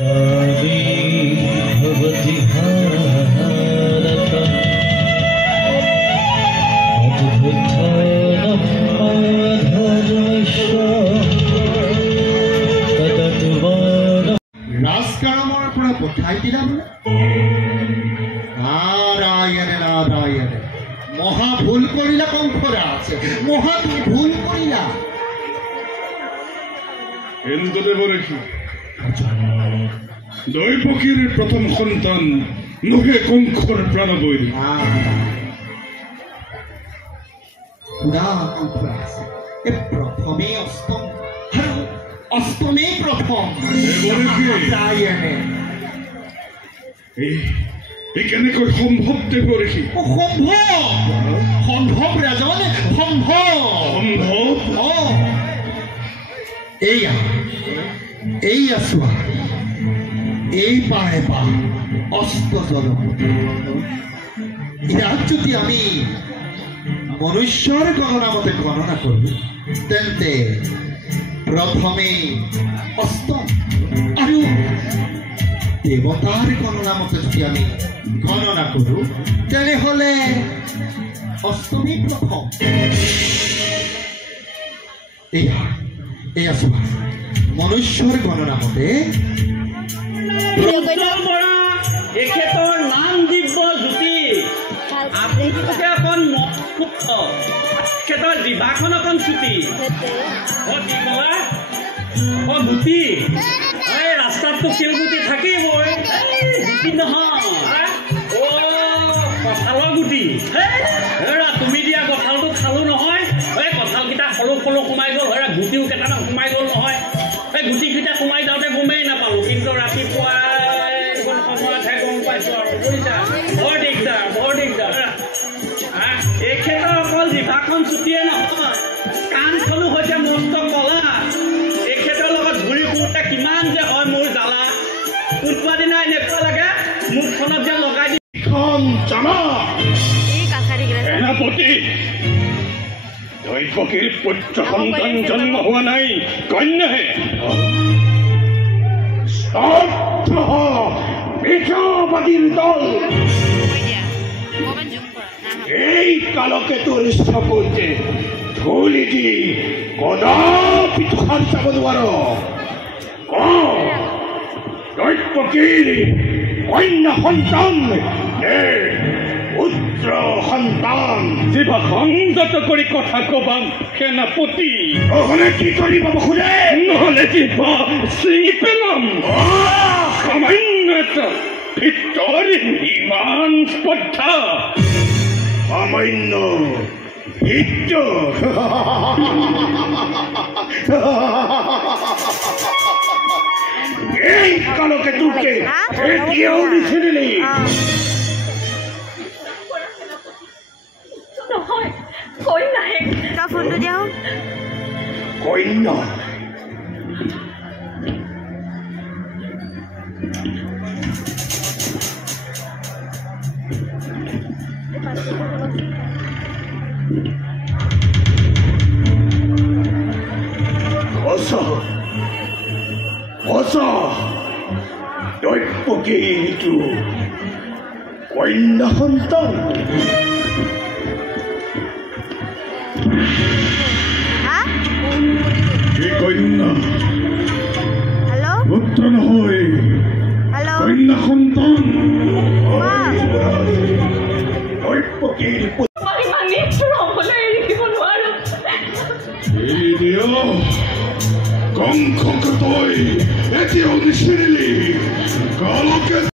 ৰাজকাৰমৰ পৰা পঠাই দিলা নাৰায়ণে নাৰায়ণে মহা ভুল কৰিলা কংসৰা আছে মহা তুমি ভুল কৰিলা দৈপকীৰ প্ৰথম সন্তান নহে কংসৰ প্ৰাণবৈ প্ৰথমেই অষ্টম আৰু অষ্টমেই প্ৰথম নাৰায়ণে কেনেকৈ সম্ভৱ দেৱঋষি সম্ভৱ ৰাজনে সম্ভৱ এইয়া চোৱা এই পাহে পা অষ্টজল ইয়াত যদি আমি মনুষ্যৰ গণনা মতে গণনা কৰো তেন্তে প্ৰথমে অষ্টম আৰু দেৱতাৰ গণনা মতে যদি আমি গণনা কৰো তেনেহলে অষ্টমী প্ৰথম এয়া চোৱা মনুষ্যৰ গণনা মতে এখেতৰ নাম দিব্য জ্যোতি আপোনালোকে অকণ মুক্ত এখেতৰ জিভাখন অকণ চুটি গুটি এই ৰাস্তাততো শিলগুটি থাকিবই গুটি নহয় কঁঠালৰ গুটি তুমি দিয়া কঁঠালটো খালো নহয় এই কঁঠালকেইটা সৰু সৰু সোমাই গ'ল গুটিও কেইটামান সোমাই গ'ল নহয় এই গুটিকেইটা সোমাই যাওঁতে গমেই নাপালো কিন্তু ৰাতিপুৱা সময়তহে গম পাইছো আৰু বুজিছা বৰ দিগদাৰ এখেতৰ অকল জিভাখন চুটিয়ে নহয় কাণখনো হৈছে মস্ত কলা এখেতৰ লগত ঘূৰি ফুৰোতে কিমান যে হয় মোৰ জ্বালা কোনোবা দিনা এনেকুৱা লাগে মুখখনত যে লগাই দি সেনাপতি দৈপকীৰ পুত্ৰ সন্তান জন্ম হোৱা নাই কন্যাহে মিছাবাদীৰ দল এই কালকেতুৰ চকুতে ধূলি দি কদাপি তুষাৰ চাব নোৱাৰো দৈপকীৰ কন্যা সন্তান পুত্ৰ সন্তান জিভা সংযত কৰি কথা কবাম সেনাপতি নহলে কি কৰিব খোজে নহলে জিভা ছিঙি পেলাম সামান্য এটা ভিতৰ ইমান স্পৰ্ধা সামান্য ভিতৰ এই কালকে তোকে এতিয়াও নিচিনিলি কন্যা দৈপকীটো কন্যা সন্তান কন্যা পুত্ৰ নহয় কন্যা সন্তান দৈপকীৰ এৰি দিয় কংসক তই এতিয়াও নিচিনিলি কালকে